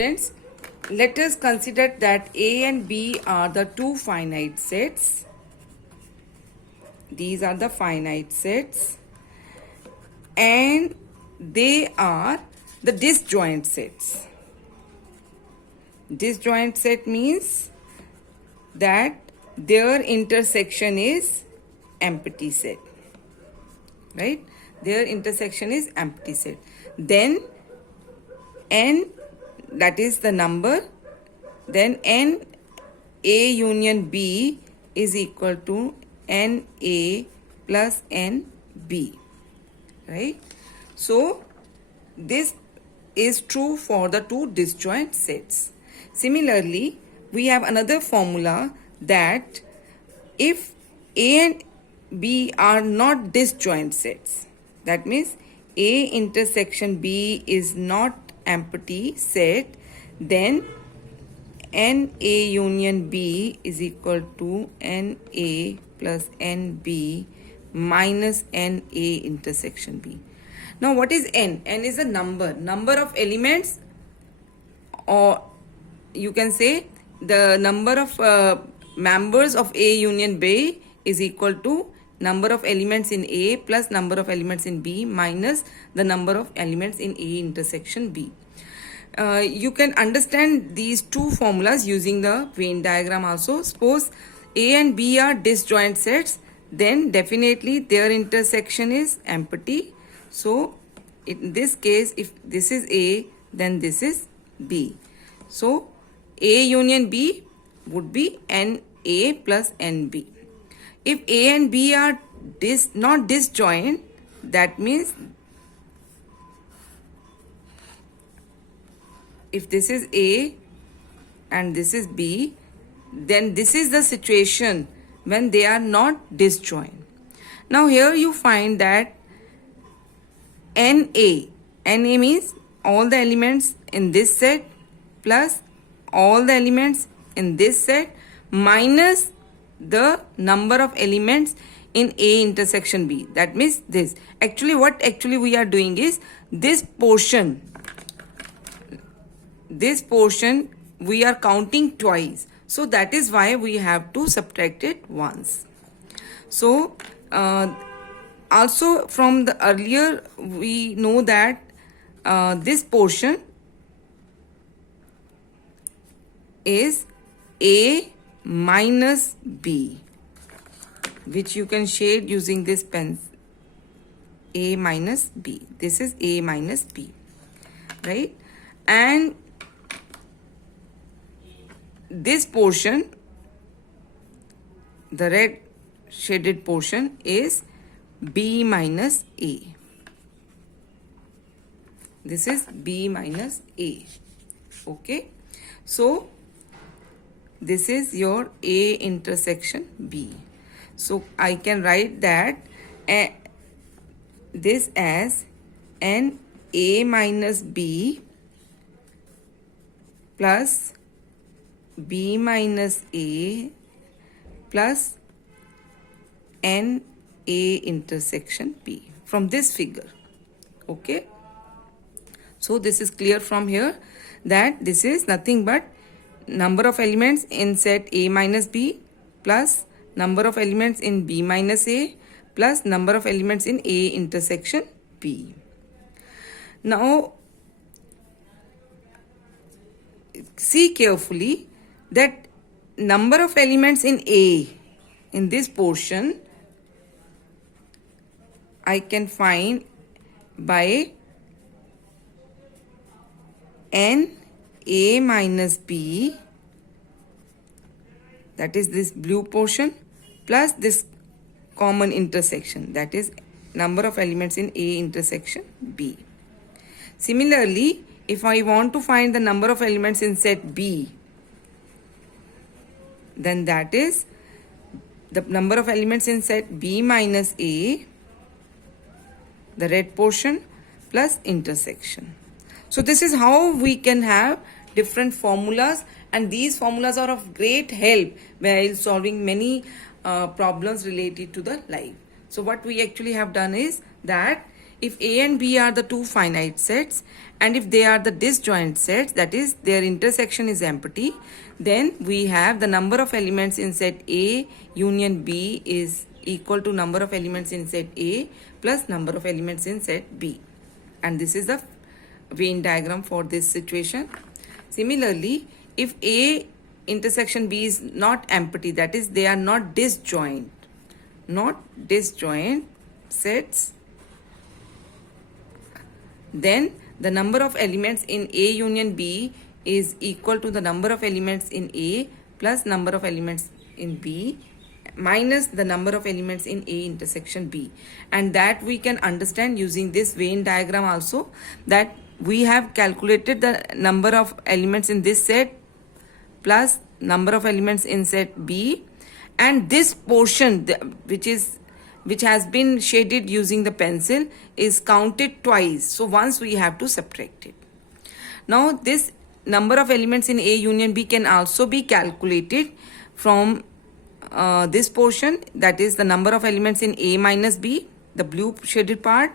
Friends, let us consider that A and B are the two finite sets. These are the finite sets and they are the disjoint sets. Disjoint set means that their intersection is empty set, right? Their intersection is empty set. Then n, that is the number, then n A union B is equal to n A plus n B, right? So this is true for the two disjoint sets. Similarly, we have another formula that if A and B are not disjoint sets, that means A intersection B is not empty set, then NA union B is equal to NA plus NB minus NA intersection B. Now what is N? N is a number of elements, or you can say the number of members of A union B is equal to number of elements in A plus number of elements in B minus the number of elements in A intersection B. You can understand these two formulas using the Venn diagram also. Suppose A and B are disjoint sets, then definitely their intersection is empty. So in this case, if this is A, then this is B. So A union B would be NA plus NB. If A and B are not disjoint, that means if this is A and this is B, then this is the situation when they are not disjoint. Now here you find that NA means all the elements in this set plus all the elements in this set minus the number of elements in A intersection B. That means this. Actually, what we are doing is this portion we are counting twice. So that is why we have to subtract it once. So also from the earlier we know that this portion is A minus B, which you can shade using this pen. A minus B. This is A minus B, right? And this portion, the red shaded portion, is B minus A. This is B minus A. Okay. So this is your A intersection B. So I can write that this as N A minus B plus B minus A plus N A intersection B from this figure. Okay. So this is clear from here that this is nothing but number of elements in set A minus B plus number of elements in B minus A plus number of elements in A intersection B. Now see carefully that number of elements in A in this portion I can find by N A minus B, that is this blue portion, plus this common intersection, that is number of elements in A intersection B. Similarly, if I want to find the number of elements in set B, then that is the number of elements in set B minus A, the red portion, plus intersection. So this is how we can have different formulas, and these formulas are of great help while solving many problems related to the life. So what we actually have done is that if A and B are the two finite sets, and if they are the disjoint sets, that is their intersection is empty, then we have the number of elements in set A union B is equal to number of elements in set A plus number of elements in set B. And this is the Venn diagram for this situation. Similarly, if A intersection B is not empty, that is they are not disjoint sets, then the number of elements in A union B is equal to the number of elements in A plus number of elements in B minus the number of elements in A intersection B. And that we can understand using this Venn diagram also, that we have calculated the number of elements in this set plus number of elements in set B, and this portion which has been shaded using the pencil is counted twice. So once we have to subtract it. Now this number of elements in A union B can also be calculated from this portion, that is the number of elements in A minus B, the blue shaded part,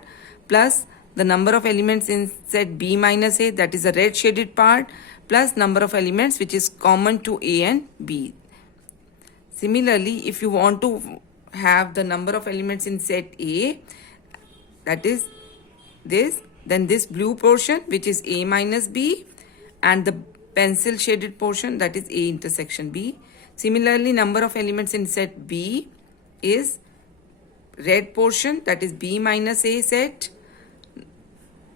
plus the number of elements in set B minus A, that is the red shaded part, plus number of elements which is common to A and B. Similarly, if you want to have the number of elements in set A, that is this, then this blue portion which is A minus B, and the pencil shaded portion that is A intersection B. Similarly, number of elements in set B is red portion, that is B minus A set,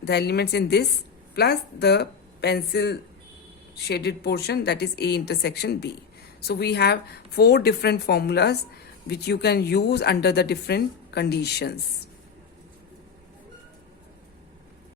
the elements in this, plus the pencil shaded portion that is A intersection B. So we have 4 different formulas which you can use under the different conditions.